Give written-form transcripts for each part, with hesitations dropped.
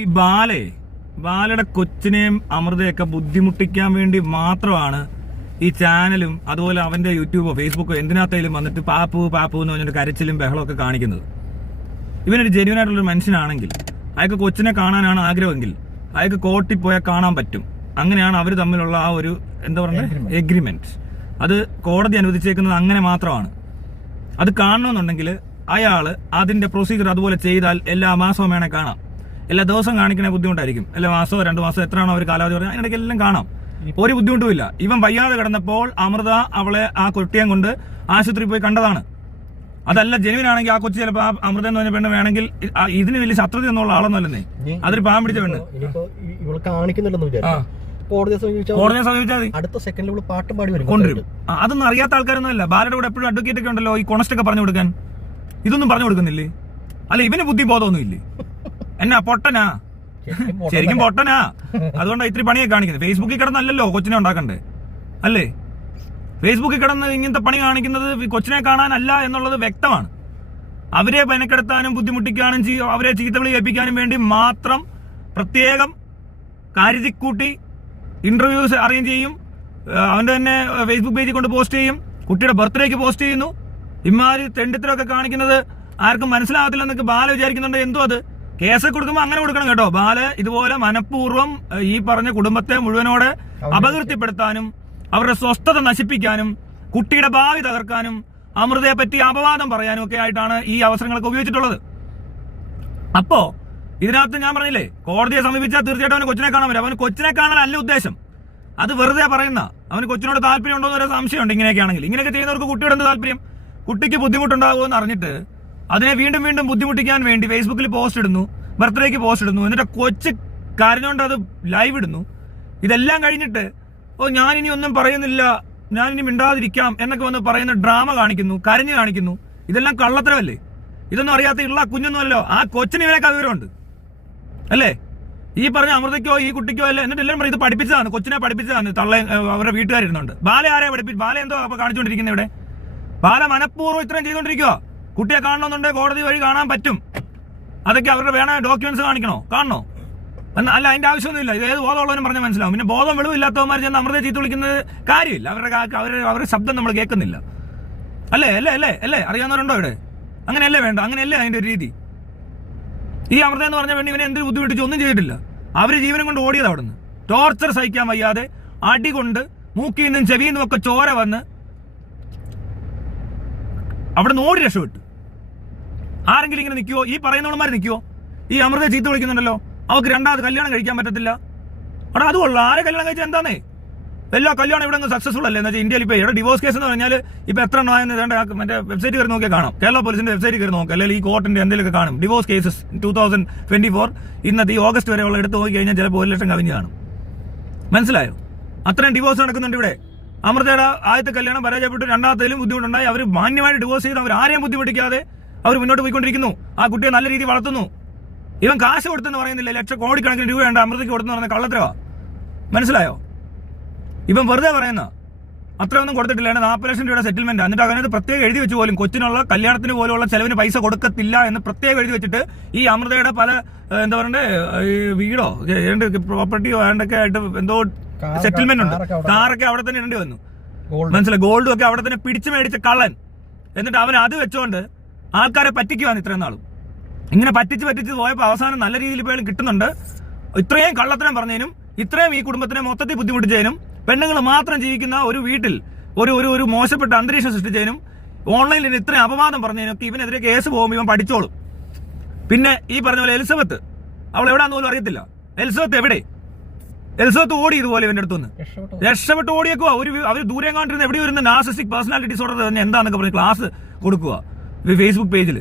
ഈ ബാലയുടെ കൊച്ചിനെയും അമൃതയൊക്കെ ബുദ്ധിമുട്ടിക്കാൻ വേണ്ടി മാത്രമാണ് ഈ ചാനലും അതുപോലെ അവന്റെ യൂട്യൂബോ ഫേസ്ബുക്കോ എന്തിനകത്തേലും വന്നിട്ട് പാപ്പു എന്ന് പറഞ്ഞിട്ട് കരച്ചിലും ബഹളമൊക്കെ കാണിക്കുന്നത്. ഇവനൊരു ജെന്യൂൻ ആയിട്ടുള്ളൊരു മനുഷ്യനാണെങ്കിൽ അയാൾക്ക് കൊച്ചിനെ കാണാനാണ് ആഗ്രഹമെങ്കിൽ അയാൾക്ക് കോർട്ടിൽ പോയാൽ കാണാൻ പറ്റും. അങ്ങനെയാണ് അവർ തമ്മിലുള്ള ആ ഒരു എന്താ പറയുക എഗ്രിമെന്റ്. അത് കോടതി അനുവദിച്ചേക്കുന്നത് അങ്ങനെ മാത്രമാണ്. അത് കാണണമെന്നുണ്ടെങ്കിൽ അയാൾ അതിന്റെ പ്രൊസീജിയർ അതുപോലെ ചെയ്താൽ എല്ലാ മാസവും വേണേൽ കാണാം. എല്ലാ ദിവസവും കാണിക്കണ ബുദ്ധിമുട്ടായിരിക്കും. എല്ലാ മാസമോ 2 മാസം എത്രയാണോ അവർ കാലാവധി പറഞ്ഞാൽ അതിനിടയ്ക്ക് എല്ലാം കാണാം. ഒരു ബുദ്ധിമുട്ടുമില്ല. ഇവൻ വയ്യാതെ കിടന്നപ്പോൾ അമൃത അവളെ ആ കുട്ടിയും കൊണ്ട് ആശുപത്രിയിൽ പോയി കണ്ടതാണ്. അതല്ല ജെനുവിൻ ആണെങ്കിൽ ആ കൊച്ചു ചിലപ്പോൾ ആ അമൃത എന്ന് പറഞ്ഞ പെണ്ണ് വേണമെങ്കിൽ ഇതിന് വലിയ ശത്രുത എന്നുള്ള ആളൊന്നുമല്ലേ. അതൊരു പാവം പിടിച്ച പെണ്ണ്. കോടതിയെ സമീപിച്ചാൽ മതി. അടുത്ത സെക്കൻഡിൽ പാട്ടും പാടി കൊണ്ടുവരും. അതൊന്നും അറിയാത്ത ആൾക്കാരൊന്നും അല്ല. ബാലയുടെ കൂടെ എപ്പോഴും അഡ്വക്കേറ്റ് ഒക്കെ ഉണ്ടല്ലോ, ഈ കൊണസ്റ്റൊക്കെ പറഞ്ഞു കൊടുക്കാൻ. ഇതൊന്നും പറഞ്ഞു കൊടുക്കുന്നില്ലേ? അല്ല ഇവന് ബുദ്ധിബോധമൊന്നും ഇല്ലേ? എന്നാ പൊട്ടനാ? ശരിക്കും പൊട്ടനാ. അതുകൊണ്ടാണ് ഇത്തിരി പണിയൊക്കെ കാണിക്കുന്നത്. ഫേസ്ബുക്കിൽ കിടന്നല്ലോ കൊച്ചിനെ ഉണ്ടാക്കണ്ടേ അല്ലേ? ഫേസ്ബുക്കിൽ കിടന്ന് ഇങ്ങനത്തെ പണി കാണിക്കുന്നത് കൊച്ചിനെ കാണാനല്ല എന്നുള്ളത് വ്യക്തമാണ്. അവരെ പനക്കെടുത്താനും ബുദ്ധിമുട്ടിക്കാനും അവരെ ചീത്തവിളി കേൾപ്പിക്കാനും വേണ്ടി മാത്രം പ്രത്യേകം കാര്യത്തിക്കൂട്ടി ഇന്റർവ്യൂസ് അറേഞ്ച് ചെയ്യും. അവന്റെ തന്നെ ഫേസ്ബുക്ക് പേജിൽ കൊണ്ട് പോസ്റ്റ് ചെയ്യും. കുട്ടിയുടെ ബർത്ത്ഡേക്ക് പോസ്റ്റ് ചെയ്യുന്നു. ഇമാര് തെണ്ടിത്തരമൊക്കെ കാണിക്കുന്നത് ആർക്കും മനസ്സിലാകത്തില്ലെന്നൊക്കെ ബാല വിചാരിക്കുന്നുണ്ട്. എന്തോ അത് കേസ് കൊടുക്കുമ്പോൾ അങ്ങനെ കൊടുക്കണം കേട്ടോ. ബാല ഇതുപോലെ മനഃപൂർവ്വം ഈ പറഞ്ഞ കുടുംബത്തെ മുഴുവനോടെ അപകീർത്തിപ്പെടുത്താനും അവരുടെ സ്വസ്ഥത നശിപ്പിക്കാനും കുട്ടിയുടെ ഭാവി തകർക്കാനും അമൃതയെ പറ്റി അപവാദം പറയാനും ഒക്കെ ആയിട്ടാണ് ഈ അവസരങ്ങളൊക്കെ ഉപയോഗിച്ചിട്ടുള്ളത്. അപ്പോ ഇതിനകത്ത് ഞാൻ പറഞ്ഞില്ലേ, കോടതിയെ സമീപിച്ചാൽ തീർച്ചയായിട്ടും അവന് കൊച്ചിനെ കാണാൻ പറ്റും. അവന് കൊച്ചിനെ കാണാനല്ല ഉദ്ദേശം. അത് വെറുതെ പറയുന്ന. അവന് കൊച്ചിനോട് താല്പര്യം ഉണ്ടോ എന്നൊരു സംശയമുണ്ട്. ഇങ്ങനെയൊക്കെ ആണെങ്കിൽ ഇങ്ങനെയൊക്കെ ചെയ്യുന്നവർക്ക് കുട്ടിയോട് എന്ത് താല്പര്യം? കുട്ടിക്ക് ബുദ്ധിമുട്ടുണ്ടാകുമെന്ന് അറിഞ്ഞിട്ട് അതിനെ വീണ്ടും വീണ്ടും ബുദ്ധിമുട്ടിക്കാൻ വേണ്ടി ഫേസ്ബുക്കിൽ പോസ്റ്റ് ഇടുന്നു, ബർത്ത്ഡേക്ക് പോസ്റ്റ് ഇടുന്നു, എന്നിട്ട് കൊച്ച് കരഞ്ഞുകൊണ്ട് അത് ലൈവ് ഇടുന്നു. ഇതെല്ലാം കഴിഞ്ഞിട്ട് ഞാനിനി ഒന്നും പറയുന്നില്ല, ഞാനിനി മിണ്ടാതിരിക്കാം എന്നൊക്കെ വന്ന് പറയുന്ന ഡ്രാമ കാണിക്കുന്നു, കരഞ്ഞു കാണിക്കുന്നു. ഇതെല്ലാം കള്ളത്തരമല്ലേ? ഇതൊന്നും അറിയാത്ത ഉള്ള കുഞ്ഞൊന്നുമല്ലോ. ആ കൊച്ചിന് ഇവനൊക്കെ വിവരമുണ്ട് അല്ലേ? ഈ പറഞ്ഞ അമൃതയ്ക്കോ ഈ കുട്ടിക്കോ അല്ല. എന്നിട്ട് എല്ലാവരും പറയും ഇത് പഠിപ്പിച്ചതാണ്, കൊച്ചിനെ പഠിപ്പിച്ചതാണ്. തള്ള അവരുടെ വീട്ടുകാരിരുന്നുണ്ട്. ബാല ആരെ പഠിപ്പിച്ചു? ബാല എന്തോ അപ്പൊ കാണിച്ചുകൊണ്ടിരിക്കുന്നത് ഇവിടെ? ബാല മനഃപൂർവ്വം ഇത്രയും ചെയ്തുകൊണ്ടിരിക്കുക. കുട്ടിയെ കാണണമെന്നുണ്ടെങ്കിൽ കോടതി വഴി കാണാൻ പറ്റും. അതൊക്കെ അവരുടെ വേണ ഡോക്യുമെന്റ്സ് കാണണോ? അല്ല, അതിന്റെ ആവശ്യമൊന്നുമില്ല. ഇത് ഏത് ബോധമുള്ളവനും പറഞ്ഞാൽ മനസ്സിലാവും. പിന്നെ ബോധം വെളിവില്ലാത്തവന്മാർ ചെന്ന് അമൃതയെ ചീത്ത വിളിക്കുന്നത് കാര്യമില്ല. അവരുടെ ശബ്ദം നമ്മൾ കേൾക്കുന്നില്ല. അല്ലേ അറിയാവുന്നവരുണ്ടോ ഇവിടെ? അങ്ങനെയല്ലേ വേണ്ട, അങ്ങനെയല്ലേ അതിന്റെ ഒരു രീതി. ഈ അമൃത എന്ന് പറഞ്ഞ വേണ്ടി ഇവനെ എന്തൊരു ബുദ്ധിമുട്ടിച്ച് ഒന്നും ചെയ്തിട്ടില്ല. അവര് ജീവനം കൊണ്ട് ഓടിയത് അവിടുന്ന്. ടോർച്ചർ സഹിക്കാൻ വയ്യാതെ അടി കൊണ്ട് മൂക്കിൽ നിന്നും ചെവിയിൽ നിന്നും ഒക്കെ ചോര വന്ന് അവിടെ നിന്ന് ഓടി രക്ഷപ്പെട്ടു. ആരെങ്കിലും ഇങ്ങനെ നിൽക്കുവോ? ഈ പറയുന്നവന്മാർ നിൽക്കുവോ? ഈ അമൃതയെ ചീത്ത വിളിക്കുന്നുണ്ടല്ലോ, അവർക്ക് 2ാമത് കല്യാണം കഴിക്കാൻ പറ്റത്തില്ല. അവിടെ അതുകൊള്ളു. ആരെ കല്യാണം കഴിച്ചാൽ എന്താന്നേ? എല്ലാ കല്യാണം ഇവിടെ സക്സസ്ഫുൾ അല്ലേ? എന്ന് വെച്ചാൽ ഇന്ത്യയിൽ ഇപ്പോൾ ഇവിടെ ഡിവോഴ്സ് കേസ് എന്ന് പറഞ്ഞാൽ ഇപ്പോൾ എത്ര എണ്ണമായെന്ന് മറ്റേ വെബ്സൈറ്റ് കയറി നോക്കിയാൽ കാണാം. കേരള പോലീസിന്റെ വെബ്സൈറ്റ് കയറി നോക്കുക, അല്ലെങ്കിൽ ഈ കോർട്ടിന്റെ എന്തെങ്കിലുമൊക്കെ കാണും. ഡിവോഴ്സ് കേസസ് 2024 ഇന്നത്തെ ഈ ഓഗസ്റ്റ് വരെ ഉള്ള എടുത്ത് നോക്കി കഴിഞ്ഞാൽ ചിലപ്പോൾ 1 ലക്ഷം കവിഞ്ഞ് കാണും. മനസ്സിലായോ? അത്രയും ഡിവോഴ്സ് നടക്കുന്നുണ്ട് ഇവിടെ. അമൃതയുടെ ആദ്യത്തെ കല്യാണം പരാജയപ്പെട്ടു, 2ാമത്തേലും ബുദ്ധിമുട്ടുണ്ടായി. അവർ മാന്യമായിട്ട് ഡിവോഴ്സ് ചെയ്ത് അവർ ആരെയും ബുദ്ധിമുട്ടിക്കാതെ അവർ മുന്നോട്ട് പോയിക്കൊണ്ടിരിക്കുന്നു. ആ കുട്ടിയെ നല്ല രീതിയിൽ വളർത്തുന്നു. ഇവൻ കാശ് കൊടുത്തെന്ന് പറയുന്നില്ല, കോടിക്കണക്കിന് രൂപയുണ്ട് അമൃതയ്ക്ക് കൊടുത്തെന്ന് പറഞ്ഞ കള്ളത്തരവാ. മനസ്സിലായോ? ഇവൻ വെറുതെ പറയുന്ന അത്രയൊന്നും കൊടുത്തിട്ടില്ല. 40 ലക്ഷം രൂപയുടെ സെറ്റിൽമെന്റ്. എന്നിട്ട് അതിനകത്ത് പ്രത്യേകം എഴുതി വെച്ച് പോലും കൊച്ചിനുള്ള കല്യാണത്തിന് പോലുള്ള ചെലവിന് പൈസ കൊടുക്കത്തില്ല എന്ന് പ്രത്യേകം എഴുതി വെച്ചിട്ട് ഈ അമൃതയുടെ പല എന്താ പറയണ്ടേ വീടോ പ്രോപ്പർട്ടിയോ ഏണ്ടൊക്കെ ആയിട്ട് എന്തോ സെറ്റിൽമെന്റ് ഉണ്ട്. കാറൊക്കെ അവിടെ തന്നെ ഇടേണ്ടി വന്നു. മനസ്സിലായി? ഗോൾഡും ഒക്കെ അവിടെ തന്നെ പിടിച്ചു മേടിച്ച കള്ളൻ. എന്നിട്ട് അവൻ അത് വെച്ചോണ്ട് ആൾക്കാരെ പറ്റിക്കുവാണ് ഇത്രയും നാളും. ഇങ്ങനെ പറ്റിച്ച് പോയപ്പോൾ അവസാനം നല്ല രീതിയിൽ ഇപ്പോൾ കിട്ടുന്നുണ്ട്. ഇത്രയും കള്ളത്തരം പറഞ്ഞതിനും ഇത്രയും ഈ കുടുംബത്തിനെ മൊത്തത്തിൽ ബുദ്ധിമുട്ടിച്ചതിനും പെണ്ണുങ്ങൾ മാത്രം ജീവിക്കുന്ന ഒരു വീട്ടിൽ ഒരു മോശപ്പെട്ട അന്തരീക്ഷം സൃഷ്ടിച്ചതിനും ഓൺലൈനിൽ ഇത്രയും അപവാദം പറഞ്ഞതിനൊക്കെ ഇവനെതിരെ കേസ് പോകുമ്പോൾ ഇവൻ പഠിച്ചോളും. പിന്നെ ഈ പറഞ്ഞ പോലെ എലിസബത്ത്, അവൾ എവിടാന്ന് പോലും അറിയത്തില്ല. എലിസബത്ത് എവിടെ? എലിസബത്ത് ഓടി ഇതുപോലെ ഇവന്റെ അടുത്തുനിന്ന് രക്ഷപ്പെട്ട് ഓടിയേക്കുക. അവർ ദൂരെ കണ്ടിരുന്ന എവിടെ വരുന്ന നാർസിസ്റ്റിക് പേഴ്സണാലിറ്റി ഡിസോർഡർ തന്നെ എന്താണെന്നൊക്കെ പറഞ്ഞ് ക്ലാസ് കൊടുക്കുക ഫേസ്ബുക്ക് പേജിൽ.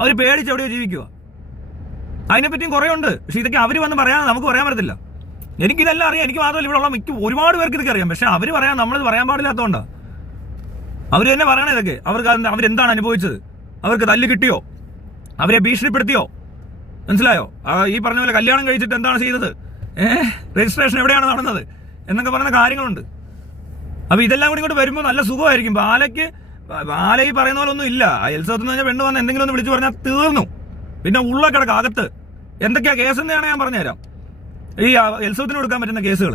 അവർ പേടിച്ച് എവിടെയോ ജീവിക്കുക. അതിനെപ്പറ്റിയും കുറേ ഉണ്ട്. പക്ഷെ ഇതൊക്കെ അവർ വന്ന് പറയാൻ നമുക്ക് പറയാൻ പറ്റത്തില്ല. എനിക്കിതെല്ലാം അറിയാം. എനിക്ക് മാത്രമല്ല, ഇവിടെ ഉള്ള ഒരുപാട് പേർക്ക് ഇതൊക്കെ അറിയാം. പക്ഷെ അവർ പറയാൻ നമ്മളിത് പറയാൻ പാടില്ലാത്തതുകൊണ്ടാണ്. അവർ തന്നെ പറയണേ ഇതൊക്കെ. അവരെന്താണ് അനുഭവിച്ചത്? അവർക്ക് തല്ല് കിട്ടിയോ? അവരെ ഭീഷണിപ്പെടുത്തിയോ? മനസ്സിലായോ? ഈ പറഞ്ഞ പോലെ കല്യാണം കഴിച്ചിട്ട് എന്താണ് ചെയ്തത്? രജിസ്ട്രേഷൻ എവിടെയാണ് നടന്നത് എന്നൊക്കെ പറയുന്ന കാര്യങ്ങളുണ്ട്. അപ്പൊ ഇതെല്ലാം കൂടി ഇങ്ങോട്ട് വരുമ്പോൾ നല്ല സുഖമായിരിക്കും. ബാല ഈ പറയുന്ന പോലെ ഒന്നും ഇല്ല. എലിസബത്ത് എന്ന് പറഞ്ഞാൽ പെണ്ണ് വന്ന് എന്തെങ്കിലും ഒന്ന് വിളിച്ചു പറഞ്ഞാൽ തീർന്നു. പിന്നെ ഉള്ള കിടക്ക് അകത്ത് എന്തൊക്കെയാ കേസെന്നാണ് ഞാൻ പറഞ്ഞുതരാം. ഈ എൽസവത്തിന് കൊടുക്കാൻ പറ്റുന്ന കേസുകൾ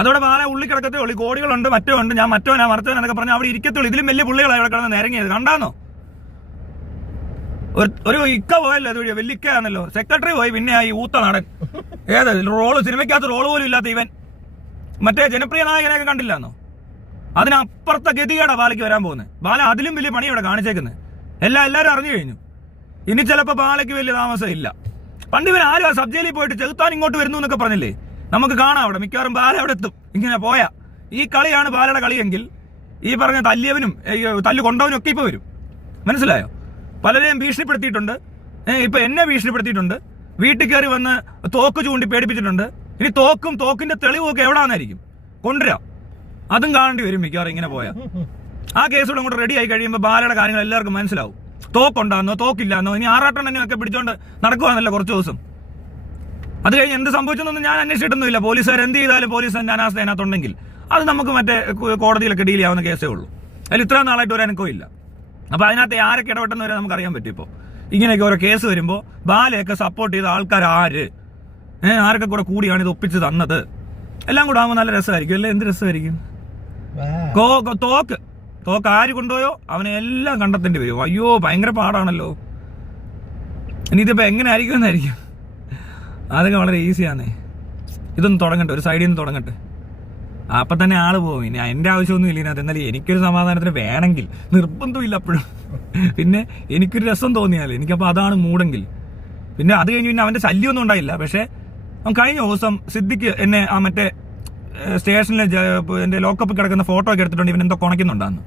അതോടെ ബാല ഉള്ളി കിടക്കത്തേ ഉള്ളൂ. കോടികളുണ്ട്, മറ്റോ ഉണ്ട്, ഞാൻ മറ്റോനാ മറച്ചവനാന്നൊക്കെ പറഞ്ഞാൽ അവിടെ ഇരിക്കത്തുള്ളൂ. ഇതിലും വലിയ പുള്ളികളാണ് അവിടെ കിടന്ന് നിരങ്ങിയത്. കണ്ടാന്നോ? ഒരു ഇക്ക പോയല്ലോ അത് വഴിയോ, വലിയ ഇക്കയാണല്ലോ. സെക്രട്ടറി പോയി, പിന്നെ ഈ ഊത്ത നടൻ ഏത് റോള്, സിനിമയ്ക്കകത്ത് റോള് പോലും ഇല്ലാത്ത ഇവൻ, മറ്റേ ജനപ്രിയ നായകനെയൊക്കെ കണ്ടില്ലാന്നോ? അതിനപ്പുറത്തെ ഗതികേടാ ബാലയ്ക്ക് വരാൻ പോകുന്നത്. ബാല അതിലും വലിയ പണി ഇവിടെ കാണിച്ചേക്കുന്നത്. എല്ലാവരും അറിഞ്ഞു കഴിഞ്ഞു. ഇനി ചിലപ്പോൾ ബാലയ്ക്ക് വലിയ താമസം ഇല്ല. പണ്ട് ഇവൻ ആരും ആ സബ് ജയിലിൽ പോയിട്ട് ചെകുത്താൻ ഇങ്ങോട്ട് വരുന്നു എന്നൊക്കെ പറഞ്ഞില്ലേ? നമുക്ക് കാണാം അവിടെ മിക്കവാറും ബാല അവിടെ എത്തും. ഇങ്ങനെ പോയാ ഈ കളിയാണ് ബാലയുടെ കളിയെങ്കിൽ ഈ പറഞ്ഞ തല്ലിയവനും തല്ല് കൊണ്ടവനും ഒക്കെ ഇപ്പൊ വരും. മനസ്സിലായോ? പലരെയും ഭീഷണിപ്പെടുത്തിയിട്ടുണ്ട്. ഇപ്പൊ എന്നെ ഭീഷണിപ്പെടുത്തിയിട്ടുണ്ട്. വീട്ടിൽ കയറി വന്ന് തോക്ക് ചൂണ്ടി പേടിപ്പിച്ചിട്ടുണ്ട്. ഇനി തോക്കിന്റെ തെളിവൊക്കെ എവിടാന്നായിരിക്കും കൊണ്ടുവരാം. അതും കാണേണ്ടി വരും മിക്കവാറും ഇങ്ങനെ പോയാ. ആ കേസുകൂടെ അങ്ങോട്ട് റെഡി ആയി കഴിയുമ്പോൾ ബാലയുടെ കാര്യങ്ങൾ എല്ലാവർക്കും മനസ്സിലാവും. തോക്കുണ്ടാന്നോ തോക്കില്ലാന്നോ, ഇനി ആറാട്ടെണ്ണനെയൊക്കെ പിടിച്ചോണ്ട് നടക്കുവാന്നല്ലോ കുറച്ച് ദിവസം. അത് കഴിഞ്ഞ് എന്ത് സംഭവിച്ചെന്നൊന്നും ഞാൻ അന്വേഷിച്ചിട്ടൊന്നുമില്ല. പോലീസുകാർ എന്ത് ചെയ്താലും പോലീസിന്റെ അനാസ്ഥ അതിനകത്തുണ്ടെങ്കിൽ അത് നമുക്ക് മറ്റേ കോടതിയിലൊക്കെ ഡീൽ ചെയ്യാവുന്ന കേസേ ഉള്ളൂ. അതിൽ ഇത്ര നാളായിട്ട് ഒരു അനക്കവും ഇല്ല. അപ്പൊ അതിനകത്ത് ആരൊക്കെ ഇടപെട്ടെന്ന് വരെ നമുക്ക് അറിയാൻ പറ്റും. ഇപ്പോൾ ഇങ്ങനെയൊക്കെ ഓരോ കേസ് വരുമ്പോൾ ബാലയൊക്കെ സപ്പോർട്ട് ചെയ്ത ആൾക്കാർ ആരൊക്കെ കൂടെ കൂടിയാണ് ഇത് ഒപ്പിച്ച് തന്നത്, എല്ലാം കൂടെ ആകുമ്പോൾ നല്ല രസമായിരിക്കും അല്ലേ? എന്ത് രസമായിരിക്കും. തോക്ക് ആര് കൊണ്ടുപോയോ അവനെ എല്ലാം കണ്ടെത്തേണ്ടി വരും. അയ്യോ ഭയങ്കര പാടാണല്ലോ. ഇനി ഇതിപ്പോ എങ്ങനെ ആയിരിക്കും എന്നായിരിക്കും. അതൊക്കെ വളരെ ഈസിയാന്നേ. ഇതൊന്നും തുടങ്ങട്ടെ, ഒരു സൈഡിൽ നിന്ന് തുടങ്ങട്ടെ. അപ്പൊ തന്നെ ആള് പോകും. ഇനി എന്റെ ആവശ്യമൊന്നും ഇല്ല ഇതിനകത്ത്. എന്നാലും എനിക്കൊരു സമാധാനത്തിന് വേണമെങ്കിൽ, നിർബന്ധമില്ല അപ്പോഴും. പിന്നെ എനിക്കൊരു രസം തോന്നിയാലേ, എനിക്കപ്പോൾ അതാണ് മൂടെങ്കിൽ. പിന്നെ അത് കഴിഞ്ഞ് പിന്നെ അവന്റെ ശല്യമൊന്നും ഉണ്ടായില്ല. പക്ഷെ അവൻ കഴിഞ്ഞ ദിവസം സിദ്ദിഖ് എന്നെ ആ മറ്റേ സ്റ്റേഷനിൽ എന്റെ ലോക്കപ്പിൽ കിടക്കുന്ന ഫോട്ടോ ഒക്കെ എടുത്തിട്ടുണ്ട്. ഇവൻ എന്തോ കുണയ്ക്കുന്നുണ്ടാന്ന്.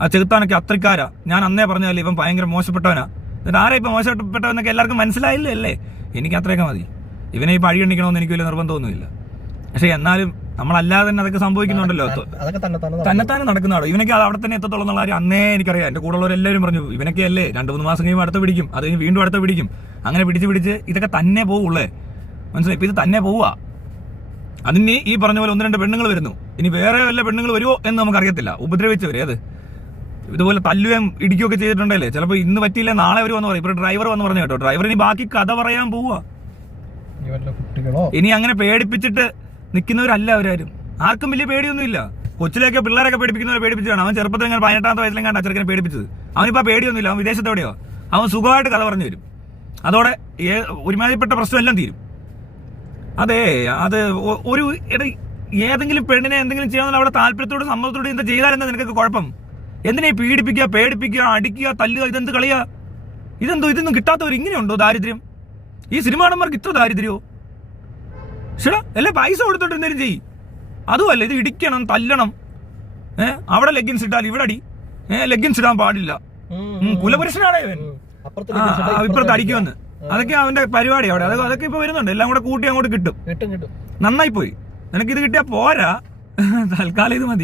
ആ ചെകുത്താനൊക്കെ അത്രക്കാരാ. ഞാൻ അന്നേ പറഞ്ഞാലേ ഇവൻ ഭയങ്കര മോശപ്പെട്ടവനാ. എന്നിട്ട് ആരാ ഇപ്പൊ മോശപ്പെട്ടവനൊക്കെ എല്ലാവർക്കും മനസ്സിലായില്ലേ അല്ലേ? എനിക്ക് അത്രയൊക്കെ മതി. ഇവനെ ഇപ്പൊ അടിയണിക്കണമെന്ന് എനിക്ക് വലിയ നിർബന്ധമൊന്നുമില്ല. പക്ഷെ എന്നാലും നമ്മളല്ലാതെ തന്നെ അതൊക്കെ സംഭവിക്കുന്നുണ്ടല്ലോ. തന്നെത്താനെ നടക്കുന്നതാണോ? ഇവനൊക്കെ അത് അവിടെ തന്നെ എത്തത്തോളം എന്നുള്ള കാര്യം അന്നേ എനിക്കറിയാം. എന്റെ കൂടെ ഉള്ളവരെല്ലാവരും പറഞ്ഞു ഇവനൊക്കെ അല്ലേ 2-3 മാസം കഴിയുമ്പോൾ അടുത്ത പിടിക്കും, അത് കഴിഞ്ഞ് വീണ്ടും അടുത്ത പിടിക്കും. അങ്ങനെ പിടിച്ച് ഇതൊക്കെ തന്നെ പോവുള്ളേ. മനസ്സിലായി? ഇപ്പൊ ഇത് തന്നെ പോവാ. അതിന് ഈ പറഞ്ഞ പോലെ 1-2 പെണ്ണുങ്ങൾ വരുന്നു. ഇനി വേറെ വല്ല പെണ്ണുങ്ങൾ വരുമോ എന്ന് നമുക്കറിയത്തില്ല. ഉപദ്രവിച്ചവരെ അത് ഇതുപോലെ തല്ലുകയും ഇടിക്കുകയൊക്കെ ചെയ്തിട്ടുണ്ടല്ലേ. ചിലപ്പോൾ ഇന്ന് പറ്റിയില്ല, നാളെ വരുമെന്ന് പറയും. ഇപ്പൊ ഡ്രൈവർ വന്ന് പറഞ്ഞു കേട്ടോ, ഡ്രൈവർ ഇനി ബാക്കി കഥ പറയാൻ പോവാ. ഇനി അങ്ങനെ പേടിപ്പിച്ചിട്ട് നിൽക്കുന്നവരല്ല അവരാരും. ആർക്കും വലിയ പേടിയൊന്നുമില്ല. കൊച്ചിലേക്ക് പിള്ളേരൊക്കെ പേടിപ്പിക്കുന്നവരെ പേടിപ്പിച്ചാണ്. അവൻ ചെറുപ്പത്തിൽ ഇങ്ങനെ 18ാമത്തെ വയസ്സിലെങ്ങാണ്ട് അച്ചരക്കനെ പേടിപ്പിച്ചത്. അവനിപ്പോ പേടിയൊന്നുമില്ല. അവൻ വിദേശത്തെവിടെയോ അവൻ സുഖമായിട്ട് കഥ പറഞ്ഞു വരും. അതോടെ ഒരുമാതിരിപ്പെട്ട പ്രശ്നമെല്ലാം തീരും. അതെ, അത് ഒരു ഏതെങ്കിലും പെണ്ണിനെ എന്തെങ്കിലും ചെയ്യണമെന്ന് അവിടെ താല്പര്യത്തോട് സമ്മതത്തോട് എന്താ ചെയ്താലെന്താ നിനക്കൊക്കെ കുഴപ്പം? എന്തിനാ പീഡിപ്പിക്കുക, പേടിപ്പിക്കുക, അടിക്കുക, തല്ലുക? ഇതെന്ത് കളിയാ? ഇതൊന്നും കിട്ടാത്തവർ ഇങ്ങനെയുണ്ടോ ദാരിദ്ര്യം? ഈ സിനിമ നടന്മാർക്ക് ഇത്ര ദാരിദ്ര്യമോ? ശരിടാ, അല്ലേ പൈസ കൊടുത്തോട്ട് എന്തെങ്കിലും ചെയ്യും. അതുമല്ല, ഇത് ഇടിക്കണം, തല്ലണം. അവിടെ ലെഗിൻസ് ഇട്ടാൽ ഇവിടെ അടി. ലെഗിൻസ് ഇടാൻ പാടില്ല. കുലപുരുഷനാണേ ഇവൻ. ഇപ്പുറത്ത് അടിക്കുമെന്ന്. അതൊക്കെ അവന്റെ പരിപാടി അവിടെ. അതൊക്കെ ഇപ്പൊ വരുന്നുണ്ട്. എല്ലാം കൂടെ കൂട്ടി അങ്ങോട്ട് കിട്ടും. നന്നായി പോയി. നിനക്കിത് കിട്ടിയാ പോരാ. തൽക്കാലം ഇത് മതി.